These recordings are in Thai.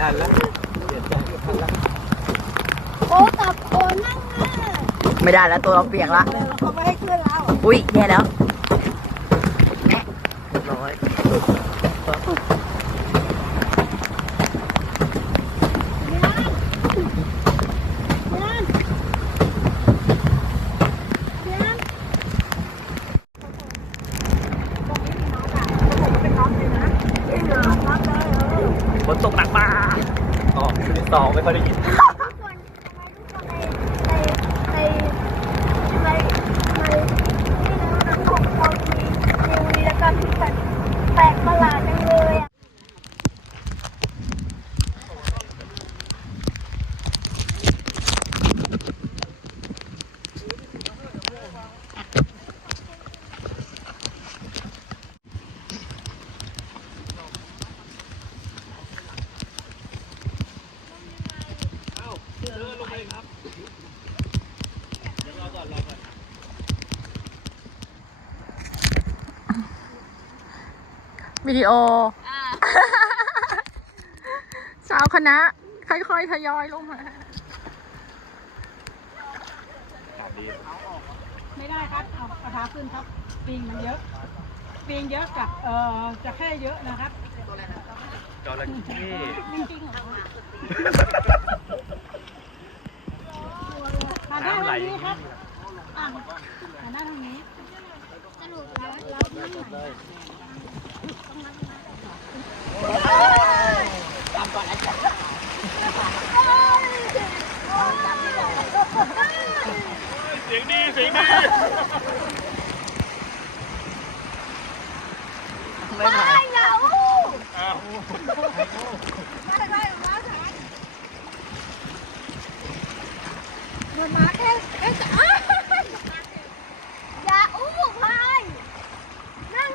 ทันแล้วเปลี่ยนใจไม่ทันแล้วโอ้กับโอ้นั่งอะไม่ได้แล้วตัวเราเปียกละแล้วเขาไม่ให้ขึ้นแล้ว อุ้ยแย่แล้วแม่ร้อย นั่นนั่น ฝนตกหนักมาก อ๋อชุดที่สองไม่ค่อยได้ยิน ทุกคนทำไมทุกคนในในในในในที่นั้นของเขามีมีวีรกรรมที่แบบแปลกประหลาดจังเลยอะ วิดีโอชาวคณะ ค่อยๆทยอยลงมาไม่ได้ครับเอากระทะขึ้นครับปิงมันเยอะปิงเยอะกับเอ่อจะแค่เยอะนะครับจระเข้จริงๆเหรอมาได้น้ำไหลทางนี้ครับอะมาได้ทางนี้เสียงดีเสียงดีไม่ถ่ายเหงาอ้าวมาทางไหนมาทางไหนมันมาแค่แค่จะอ้าวอย่าอู้พายนั่ง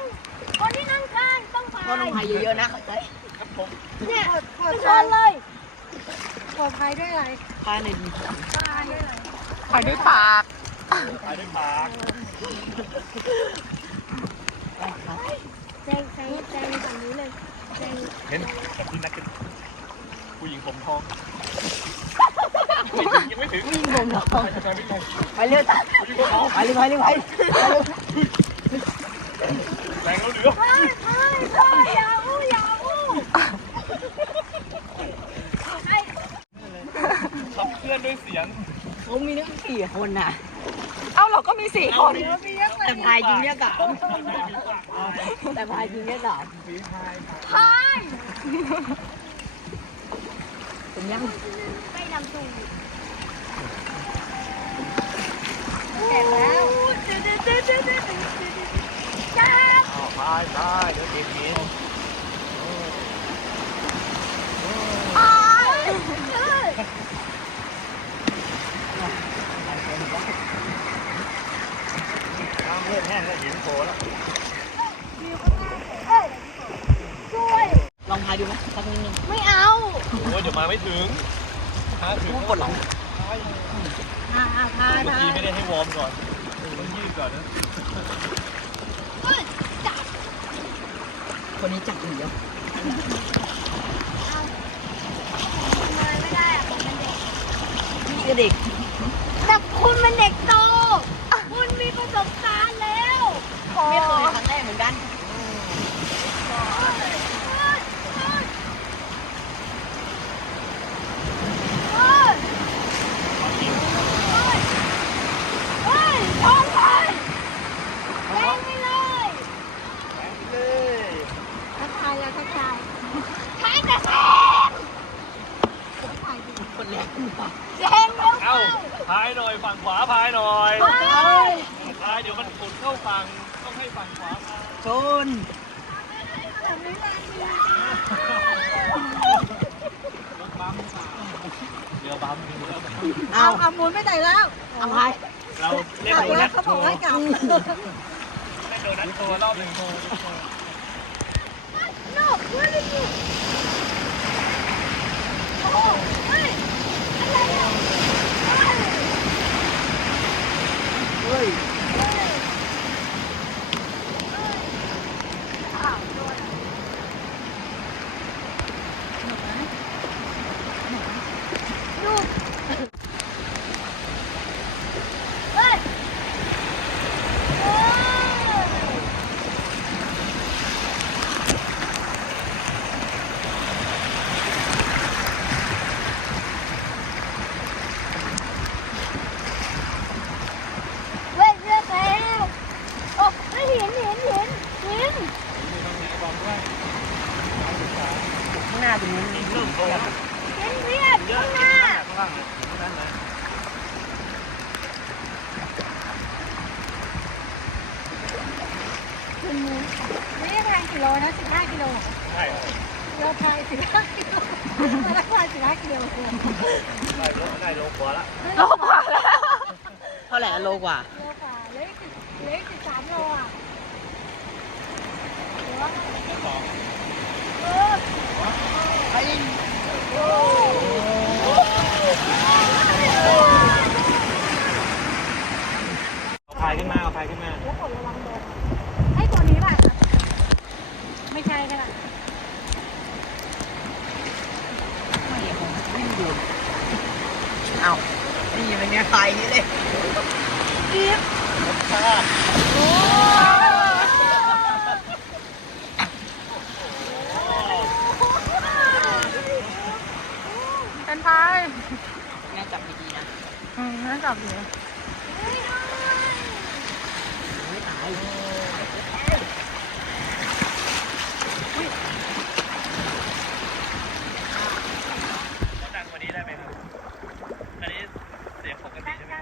คนที่นั่งข้างต้องพาย ก็ลงพาย เยอะๆนะเข้าใจเนี่ยไปชนเลยปลอดภัยด้วยอะไรพายในปลาด้วยอะไรพายด้วยปากไปด้วยปากแซงแซงแซงฝั่งนี้เลยแซงเห็นแบบที่นัดกันผู้หญิงผมทองยังไม่ถึงวิ่งผมเหรอยังไม่ถึงไปเร็วตาผู้หญิงผมทองไปเร็วไปเร็วไป แรงแล้วเหลือ เฮ้ยเฮ้ยเฮ้ยอย่าอู้อย่าอู้ไอ้ ขับเคลื่อนด้วยเสียง เขามีตั้งสี่ คนน่ะ เอ้าเราก็มีสี่คนแต่พายจริงเนี่ยสามแต่พายจริงเนี่ยสามพายเป็นยังไม่นำตูแก่แล้วเจ๊เจ๊เจ๊เจ๊เจ๊จ้าอ้าวพายพายเดี๋ยวติดหินพายเฮ้ย น้ำเลือดแห้งแล้วหินโผล่แล้วเอ้ยช่วย ลองพายดูไหมสักนิดนึงไม่เอาโอ้ยเดี๋ยวมาไม่ถึงมาถึงกดหรออ่าอ่าพายเมื่อพากี้ยไม่ได้ให้วอร์มก่อนต้องยืดก่อนนะเฮ้ยจับคนนี้จับอย่างเดียวทำไมไม่ได้อะผมเป็นเด็ก นี่ก็เด็ก แต่คุณเป็นเด็กโต คุณมีประสบการณ์แล้วไม่เคยครั้งแรกเหมือนกันเฮ้ยเฮ้ยชนเลยแรงไปเลยเลยทักทายแล้วทักทา พายหน่อยฝั่งขวาพายหน่อยไปพายเดี๋ยวมันขุดเข้าฝั่งต้องให้ฝั่งขวาพายชนเรือบัมเรือบัมเอาเอาเอาหมุนไม่ได้แล้วเอาพายเราเล่นกลับโดแล้นัวทเขาโชบอกว์ให้กลับเล่นโดนัทโชว์รอบหนึ่งโชว์โน่เพื่อนอยู่โอ้เฮ้ยอะไรอะเฮ้ย เฮ้ย เตรงนู้นนี่ เรื่องโต เพื่อนเพื่อนข้างหน้า ข้างล่างเลยนั่นเลย นี่ประมาณกิโลนะสิบห้ากิโล ใช่ เราพายสิบห้ากิโลเราพายสิบห้ากิโล ได้โลได้โลกว่าละ โลกว่าแล้ว เท่า ไหร่อะโลกว่าโลกว่าเหลยสิบเหลยสิบสามโลอะเอาพายขึ้นมาเอาพายขึ้นมาแล้วกดระวังโดนให้ตัวนี้ป่ะไม่ใช่ขนาดเอา นี่เป็นไงไฟนี่เลยเป็นพายแม่จับดีๆนะ อืมน่าจับอยู่ดังกว่านี้ได้ไหมครับ อันนี้เสียงปกติใช่ไหม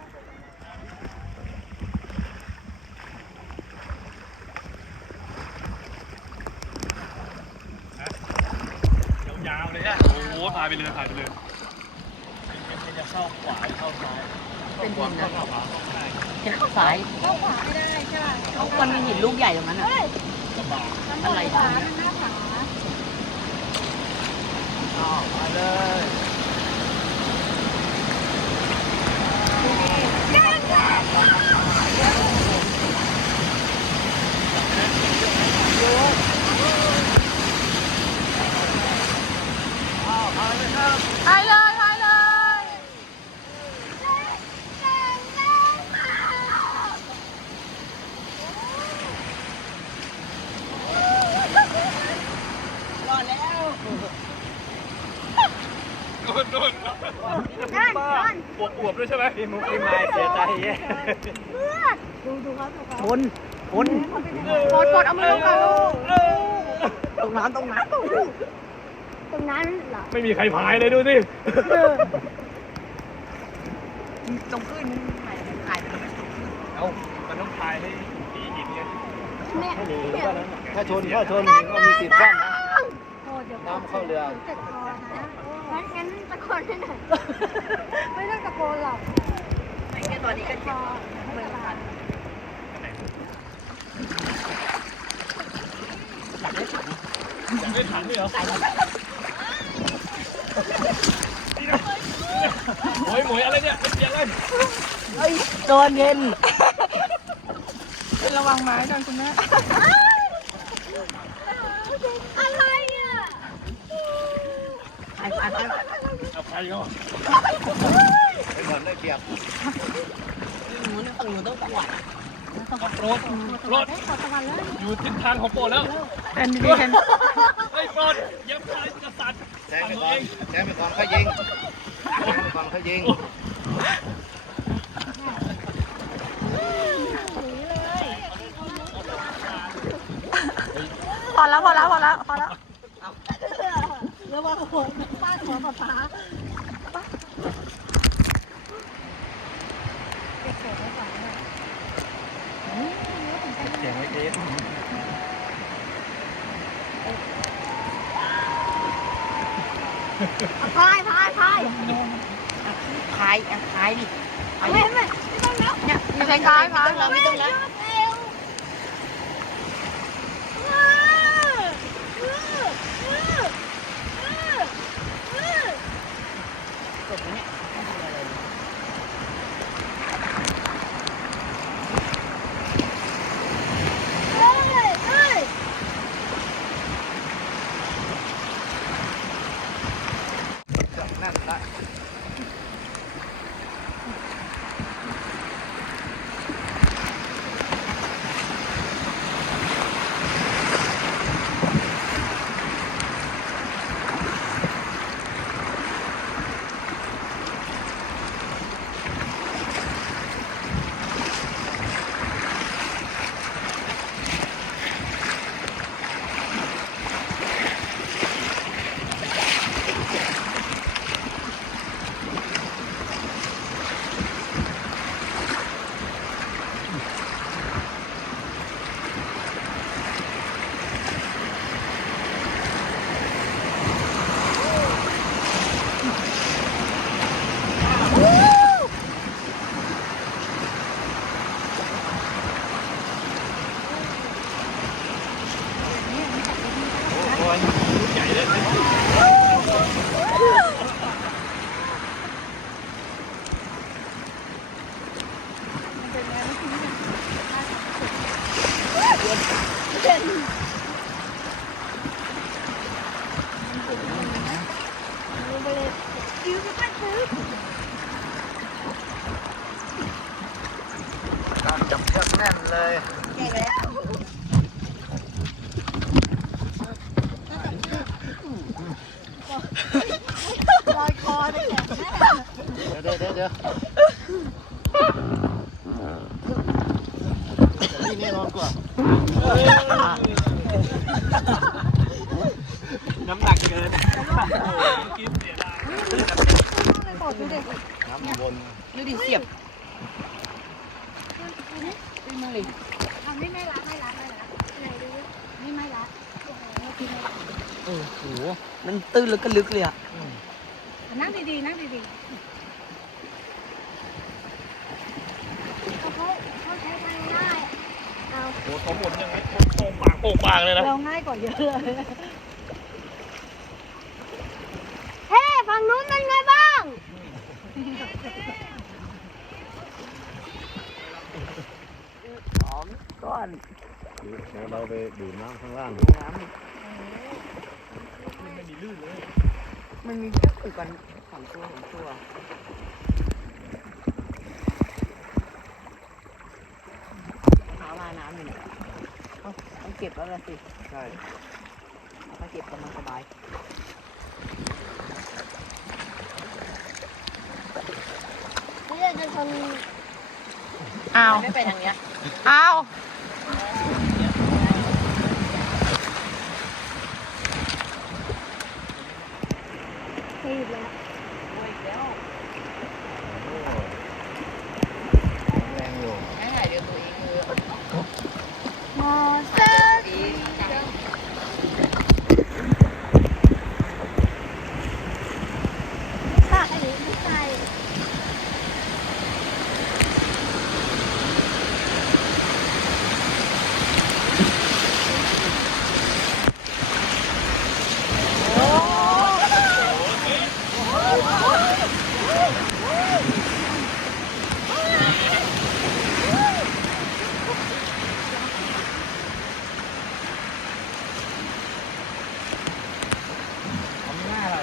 ยาวๆเลย อะโอ้โหพายไปเลยพายไปเลยมันจะเข้าขวาหรือเข้าซ้ายเป็นหินนะเข้าขวาเข้าซ้ายเห็นข้างซ้ายเข้าขวาไม่ได้ใช่ป่ะเขามันมีหินลูกใหญ่ตรงนั้นอะลำบากอะไรขวาเนี่ยมันหน้าขวาอ้าวมาเลยพายเลยพายเลย รอดแล้ว โดนโดนบวกอวบด้วยใช่ไหมพี่มุกพี่ไม้เสียใจแย่ ชนชน กดกดเอามือลงก่อนลูก ตรงน้ำตรงน้ำตรงนั้นเหรอไม่มีใครพายเลยดูสิตรงขึ้นไหนมันถ่ายไปตรงนั้นเอ้ามันต้องพายให้หนีหินไงเนี่ยถ้าชนถ้าชนก็มีสิทธิ์ซ่อมนะโอ้เดี๋ยวน้ำเข้าเรือเจ็บคอนะงั้นงั้นตะโกนให้หน่อยไม่ต้องตะโกนหรอกไม่แค่ตอนนี้ก็เจ็บไม่ทันอยาก ได้ถังด้วยเหรอหมวยหมวยอะไรเนี่ยเป็นเสียงอะไรเฮ้ยโดนเย็นระวังไม้โดนคุณแม่อะไรอะไปไปไปเอาพายก็ไปก่อนได้เปรียบหนูฝั่งหนูต้องกวาดโปรดโปรดอยู่ทิศทางของโปรดแล้วเป็นดีเป็น เฮ้ยโปรดอย่าพายกษัตริย์แซงไปก่อนแซงไปก่อนเขายิงแซงไปก่อนเขายิงพอแล้วพอแล้วพอแล้วพอแล้วแล้วว่าหัวป้าหัวป๊าป๊าเสียงไม่เก็ต พายพายพายพายอะพายดิไม่ไม่ไม่ต้องแล้วเนี่ยไม่ใช่พายพายเราไม่ต้องแล้ว Okay. น้ำวนดูดิเสียบไปมาเลยทำไม่ไม่รักไม่รักไม่รักไหนดูไม่ไม่รักโอ้โหพี่ไม่รักเออโหมันตื้นแล้วก็ลึกเลยอะนั่งดีๆนั่งดีๆเขาเขาใช้ทางง่ายเอาโอ้โหเขาหมุนยังไงโป่งปากโป่งปากเลยนะเราง่ายกว่าเยอะเลย เฮ้ ฝั่งนู้นเป็นไงบ้าง สองก้อนเดี๋ยวเราไปดื่มน้ำข้างล่างน้ำมันมีแค่อึกันสองตัวสองตัวเท้าลายน้ำอยู่เนี่ยเอ้าต้องเก็บแล้วล่ะสิ ใช่เอาไปเก็บกำลังสบาย นี่เราจะชน อ้าว ไม่ไปทางเนี้ย อ้าว ทีบแล้ว โอ้ยแล้ว แรงอยู่ ไม่หายเดี๋ยวตัวเองเออ มอเตอร์ ดีจัง ค่ะอันนี้ไม่ใช่ ทำหน้าเรา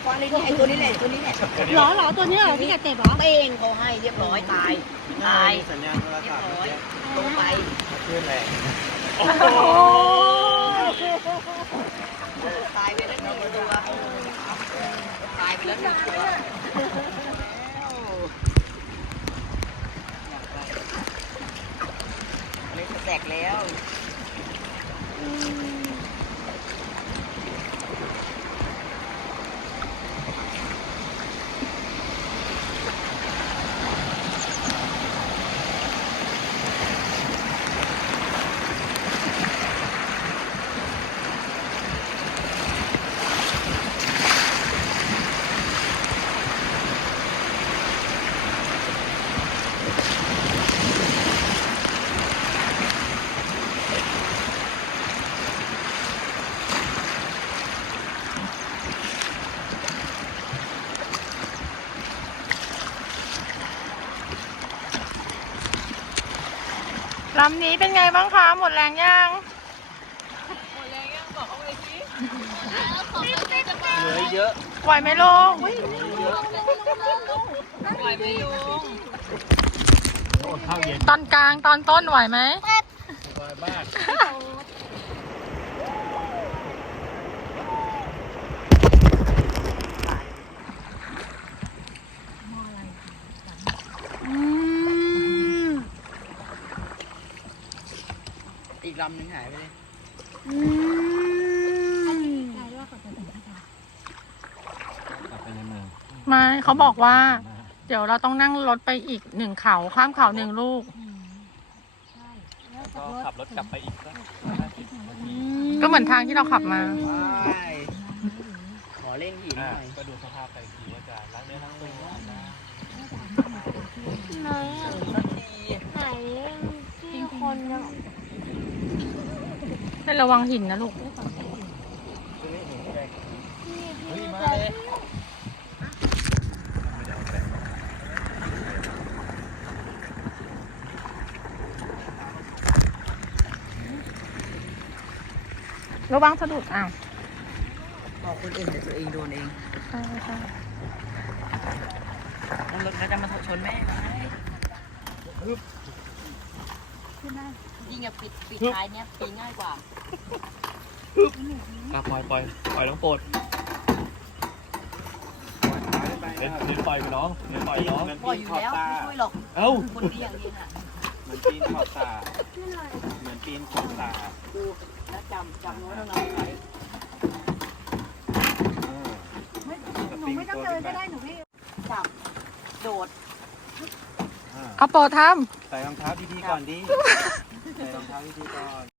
ค วานเลยนี่ไอ้ตัวนี้แหละตัวนี้แหละหรอหรอตัวนี้เหรอที่แกเจ็บเหรอเป้งเขาให้เรียบร้อยตายตายสัญญาณโทรเรียศับพท์ร้อยลงไปขึ้นแรงตายไปแล้วหนึ่งตัวตายไปแล้วหนึ่งตัวเล็กแตกแล้ว ลำนี้เป็นไงบ้างคะ หมดแรงยังเหลือเยอะไหวไหมลุงโอ้ข้าวเย็นตอนกลางตอนต้นไหวไหมสบายมาก อีกลำหนึ่งหายไปเลยกลับไปในเมืองไม่เขาบอกว่า เดี๋ยวเราต้องนั่งรถไปอีกหนึ่งเขาข้ามเขาหนึ่งลูกก็ขับรถกลับไปอีกสักห้าสิบนาทีก็เหมือนทางที่เราขับมาขอเร่งหินหอ่าน่อย ก็ดูสภาพไปอีกทีว่าจะล้างเนื้อล้างตัวนะ ไหนอะไหนที่คนยัง ให้ระวังหินนะลูกที่ที่แต่ระวังสะดุดอ้าวบอกคนอื่นเดี๋ยวตัวเองโดนเองใช่ใช่แล้วรถก็จะมาชนแม่ไหม ยิ่งกับปิดปิดท้ายเนี้ยปีง่ายกว่าอะปล่อยปล่อยปล่อยน้องโปรดเล่นเล่นปล่อยไปน้องเล่นปล่อยน้อง ปล่อยอยู่แล้วไม่ช่วยหรอกเอ้าคนดีอย่างนี้น่ะเหมือนปีนขอบตาเหมือนปีนขอบตาดูแล้วจำจำโน้ตน้องไว้หนูไม่ต้องเดินก็ได้หนูไม่จับโดด เอาโปรดทใส่รองเท้าดีๆก่อนดิ ใส่รองเท้าดีๆก่อน